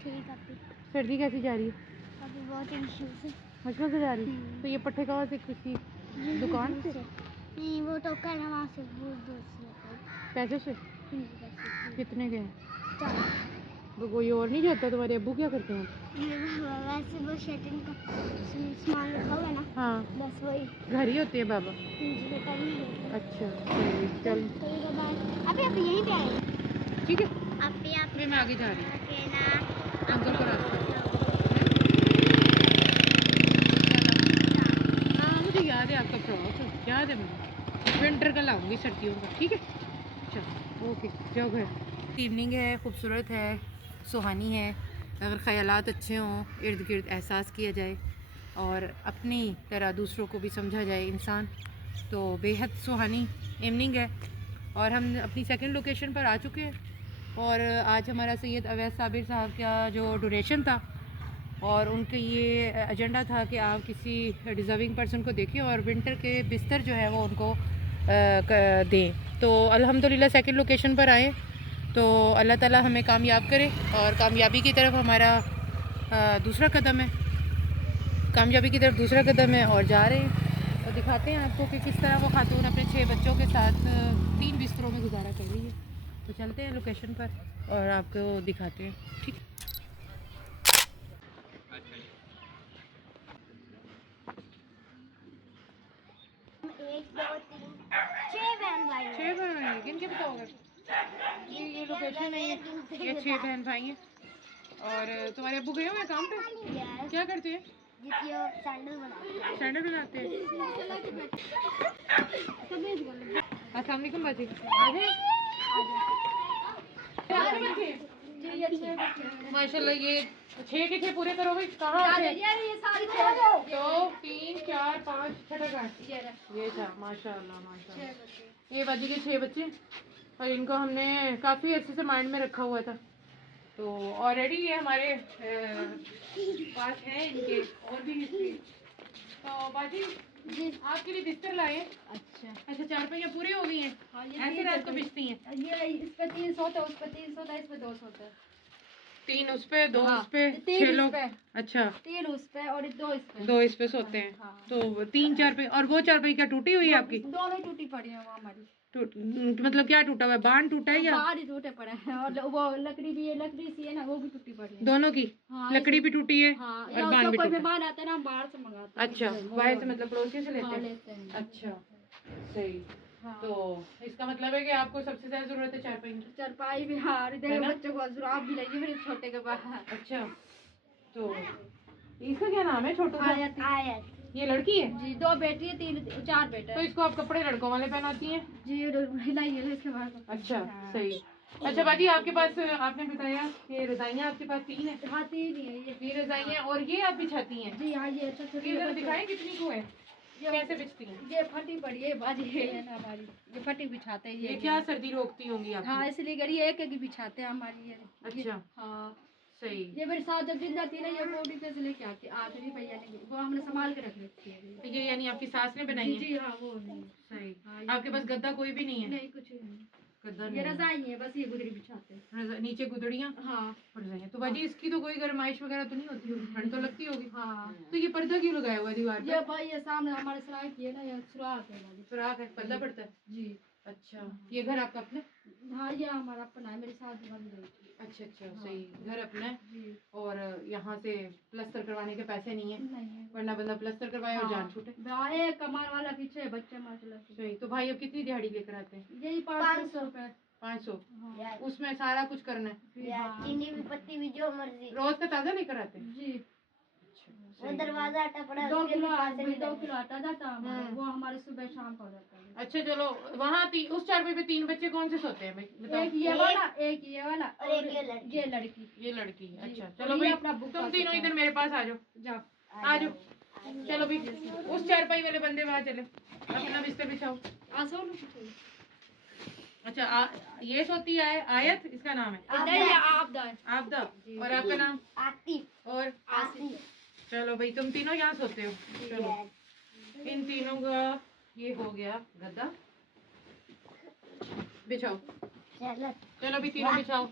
ठीक है। सर्दी कैसी जा रही है? अभी बहुत मुश्किल से जा रही है। तो ये पट्टे कहाँ से, किसी दुकान से? नहीं, वो तो कल वहाँ से बहुत दूर से। पैसे से? कितने के? 4। तो कोई और नहीं जाता? तुम्हारे अब्बू क्या करते हैं? वैसे वो शटरिंग का सामान रखा हुआ है ना। हाँ, बस वही घर ही होते हैं बाबा? अच्छा चल, अभी आप यहीं पे आए? ठीक है। अभी मैं आगे जा रही हूँ अंकल को रास्ता। हाँ मुझे याद है आपका फ्रॉक, याद है मुझे। विंटर का लाऊंगी, सर्दियों का। ठीक है चलो ओके, जाओ घर। इवनिंग है, खूबसूरत है, सुहानी है। अगर ख्यालात अच्छे हों, इर्द गिर्द एहसास किया जाए और अपनी तरह दूसरों को भी समझा जाए इंसान, तो बेहद सुहानी इवनिंग है। और हम अपनी सेकंड लोकेशन पर आ चुके हैं। और आज हमारा सैयद अवैस साबिर साहब का जो डोनेशन था, और उनके ये एजेंडा था कि आप किसी डिज़र्विंग पर्सन को देखें और विंटर के बिस्तर जो है वो उनको दें। तो अल्हम्दुलिल्लाह सेकंड लोकेशन पर आए, तो अल्लाह ताला हमें कामयाब करे। और कामयाबी की तरफ हमारा दूसरा कदम है, कामयाबी की तरफ दूसरा कदम है। और जा रहे हैं और दिखाते हैं आपको कि किस तरह वो खातून अपने 6 बच्चों के साथ 3 बिस्तरों में गुजारा कर रही है। तो चलते हैं लोकेशन पर और आपको दिखाते हैं। ठीक है। 1 2 3 6 बहन भाई हैं। 6 बहन भाई हैं? किनके बताओगे? ये लोकेशन है, ये 6 बहन भाई हैं। और तुम्हारे अब्बू गए हुए हैं काम पे? क्या करते हैं? सैंडल बनाते हैं। सैंडल बनाते हैं। अस्सलाम वालेकुम बाजी, आ जाए। माशाल्लाह, ये 6 के 6 पूरे करोगे? कहाँ से? ये सारी 2 3 4 5 छठा घाट ये था। माशाल्लाह माशाल्लाह, ये बाजी के 6 बच्चे। और इनको हमने काफ़ी अच्छे से माइंड में रखा हुआ था। तो ऑलरेडी ये हमारे पास है इनके और भी हिस्ट्री। तो बाजी जी आपके लिए बिस्तर लाए। अच्छा 4 पहिया पूरी हो गई हैं। हाँ, ऐसे रात को बिछती हैं? ये इस पे 300 था, उस पे 300 था, इस पे 200 था। 3 उस पे 2 उस पे 6 लोग। अच्छा 3 उस पे और 2 इस पे। 2 इस पे सोते हैं। हाँ। तो 3 4 पे। और वो 4 पे क्या टूटी हुई है आपकी? दोनों टूटी पड़ी है वो हमारी। मतलब क्या टूटा हुआ है? बांध टूटा है या? बाहर ही टूटे पड़े हैं। और वो लकड़ी भी है, लकड़ी सी है ना, वो भी टूटी पड़ी है दोनों की। हाँ, लकड़ी भी टूटी है। हाँ, और बांध भी कोई टूटा। मेहमान आता है ना, हम बाहर से मंगाते हैं। अच्छा बाहर से मतलब पड़ोसी से लेते हैं? हैं। अच्छा सही। हाँ। तो इसका मतलब है कि आपको सबसे ज्यादा जरूरत है चारपाई की। चारपाई भी, हाँ, बच्चों को जुराब भी लगी मेरे छोटे के बाहर। अच्छा तो इसका क्या नाम है? छोटू सा आयत। ये लड़की है जी, 2 बेटी है, 3 4 बेटे। तो इसको आप कपड़े लड़कों वाले पहनाती हैं? जी हिलाइए इसके बाद। अच्छा सही। अच्छा बाजी, आपके पास आपने बताया कि रजाइयाँ आपके पास 3 है? हाँ, 3 ही है ये। 3 रजाइयाँ। और ये आप बिछाती हैं? जी हाँ, ये अच्छा ये जरा दिखाएं कितनी को है, कैसे बिछती हैं? ये फटी पड़ी है बाजी है ना हमारी, ये फटी बिछाते हैं। ये क्या सर्दी रोकती होंगी आप? हाँ, इसलिए गड़ी एक एक बिछाते हैं हमारी ये। अच्छा हाँ सही। ये मेरे साथ जब दिन जाती है ना, ये कोडी पे से लेके आती आखिरी भैया ने, वो हमने संभाल के रख रखी है। ये यानी आपकी सास ने बनाई है? जी हाँ, वो नहीं सही। आपके पास गद्दा कोई भी नहीं है? नहीं, कुछ नहीं। गद्दा ये रजाई है, बस ये गुदड़ी बिछाते हैं। नीचे गुदड़ियाँ? हाँ रजाइयाँ। तो बाजी इसकी तो कोई गरमाइश वगैरह तो नहीं होती होगी? ठंड तो लगती होगी। हाँ। तो ये पर्दा क्यों लगाया हुआ है दीवार पर? ये भाई ये सामने हमारे सुराख की है ना, ये सुराख है। सुराख है, पर्दा पड़ता है जी। अच्छा ये घर आपका अपना? हाँ, ये हमारा अपना है, मेरी सास वाली रही थी। अच्छा सही। घर अपना है जी। और यहाँ से प्लस्तर करवाने के पैसे नहीं है? वरना बंदा प्लस्तर करवाए और जान छूटे। भाई कमार वाला पीछे, बच्चे माशाल्लाह। सही। तो भाई अब कितनी दिहाड़ी लेकर आते हैं? यही 500 रुपए। 500? उसमें सारा कुछ करना है? चीनी भी, पत्ती भी, जो मर्जी। रोज का ताजा लेकर आते हैं जी? वो दरवाजा आटा पड़ा, 2 किलो 2 किलो आटा जाता है, वो हमारे सुबह शाम को जाता है। अच्छा चलो, वहाँ उस चारपाई पे 3 बच्चे कौन से सोते हैं बताओ? एक ये वाला, एक ये वाला और एक ये लड़की। ये लड़की। अच्छा चलो भाई, तुम तीनों इधर मेरे पास आ जाओ। आ जाओ चलो भी। उस चारपाई वाले बंदे वहाँ चले, अपना बिस्तर बिछाओ। अच्छा ये सोती है आयत, इसका नाम है आपदा। आपदा। और आपका नाम? आतिफ। और आसिफ। चलो भाई, तुम तीनों यहाँ सोते हो। चलो इन तीनों का ये हो गया गद्दा, बिछाओ। चलो भी तीनों बिछाओ।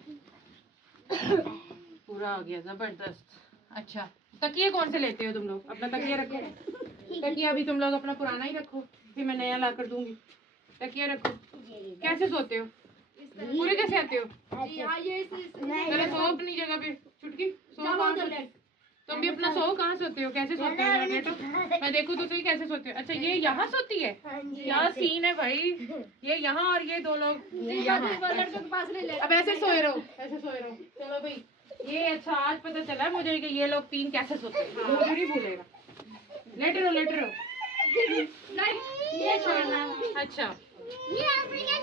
पूरा आ गया, जबरदस्त। अच्छा, तकिए कौन से लेते हो तुम लोग? अपना तकिया रखो, तकिया अभी तुम लोग अपना पुराना ही रखो, फिर मैं नया ला कर दूंगी। तकिया रखो। कैसे सोते हो? पूरे कैसे आते हो? चलो सो अपनी जगह पे। चुटकी सो, कहाँ सोते हो? तुम भी अपना सो, कहाँ सोते हो? कैसे सोते हो? बेटो मैं देखूं तो सही कैसे सोते हो। अच्छा ये यहाँ सोती है? क्या सीन है भाई, ये यहाँ और ये दो लोग यहाँ। अब ऐसे सोए रहो, ऐसे सोए रहो। चलो भाई, ये अच्छा आज पता चला मुझे कि ये लोग तीन कैसे सोते हैं। मुझे नहीं भूलेगा। लेटे रहो, लेटे रहो। अच्छा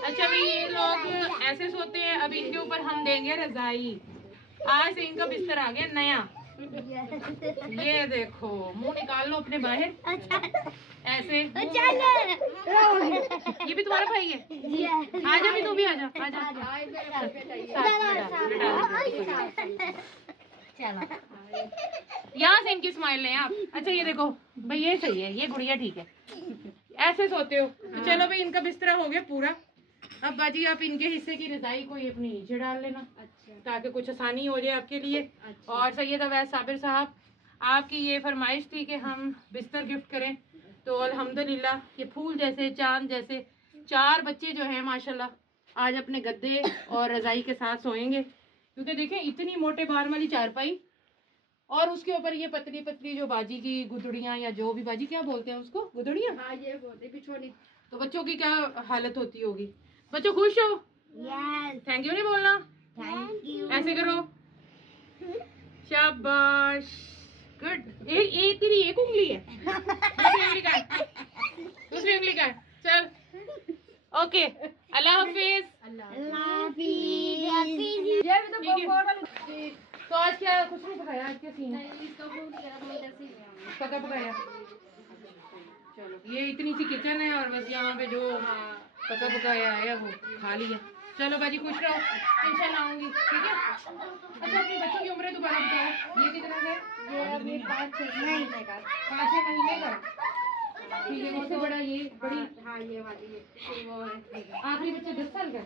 अच्छा भाई, ये लोग ऐसे सोते हैं। अब इनके ऊपर हम देंगे रजाई। आज से इनका बिस्तर आ गया नया। ये देखो, मुंह निकाल लो अपने बाहर ऐसे। ये भी तुम्हारा भाई है? आजा भी, तू भी आजा, आजा। यहाँ से इनकी स्माइल लें आप। अच्छा ये देखो भाई, ये सही है, ये गुड़िया ठीक है। ऐसे सोते हो तो चलो भाई, इनका बिस्तरा हो गया पूरा। अब बाजी आप इनके हिस्से की रजाई कोई अपनी नीचे डाल लेना। अच्छा। ताकि कुछ आसानी हो जाए आपके लिए। अच्छा। और सैयद अवैस साबिर साहब, आपकी ये फरमाइश थी कि हम बिस्तर गिफ्ट करें, तो अल्हम्दुलिल्लाह ये फूल जैसे चांद जैसे 4 बच्चे जो हैं माशाल्लाह आज अपने गद्दे और रजाई के साथ सोएंगे। क्योंकि देखें इतनी मोटे बार वाली चारपाई और उसके ऊपर ये पतली पतली जो बाजी की गुदड़ियाँ, या जो भी बाजी क्या बोलते हैं उसको, गुदड़ियाँ। हाँ ये बोलते बिछोनी। तो बच्चों की क्या हालत होती होगी। बच्चों खुश हो? थैंक यू नहीं बोलना, थैंक यू ऐसे करो। शाबाश, गुड। एक तेरी एक उंगली है, दूसरी उंगली का, दूसरी उंगली का। चल ओके, अल्लाह हाफिज। तो आज क्या कुछ नहीं पकाया? आज क्या सीन है? पका पकाया। चलो ये इतनी सी किचन है और बस यहाँ पे जो पका पकाया है वो खा लिया। चलो बाजी खुश रहो, इंशाल्लाह आऊंगी, ठीक है। अच्छा अपने बच्चों की उम्र दोबारा बताओ, ये कितना है? ये अभी 5-6 महीने का। 5-6 महीने का, ठीक है। उससे बड़ा ये बड़ी? हाँ ये वाली है, वो है आखिरी बच्चा 10 साल का,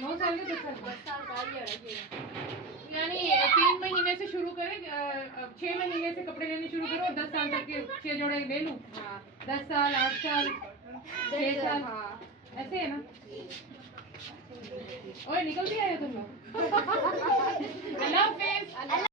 9 साल का, 10 साल का। यानी 3 महीने से शुरू करें, 6 महीने से कपड़े लेने शुरू करो, 10 साल तक के 6 जोड़े ले लूँ। 10 साल, 8 साल, 6 साल, ऐसे है ना। ओए निकल भी आए तुम लोग। अल्लाह हाफिज।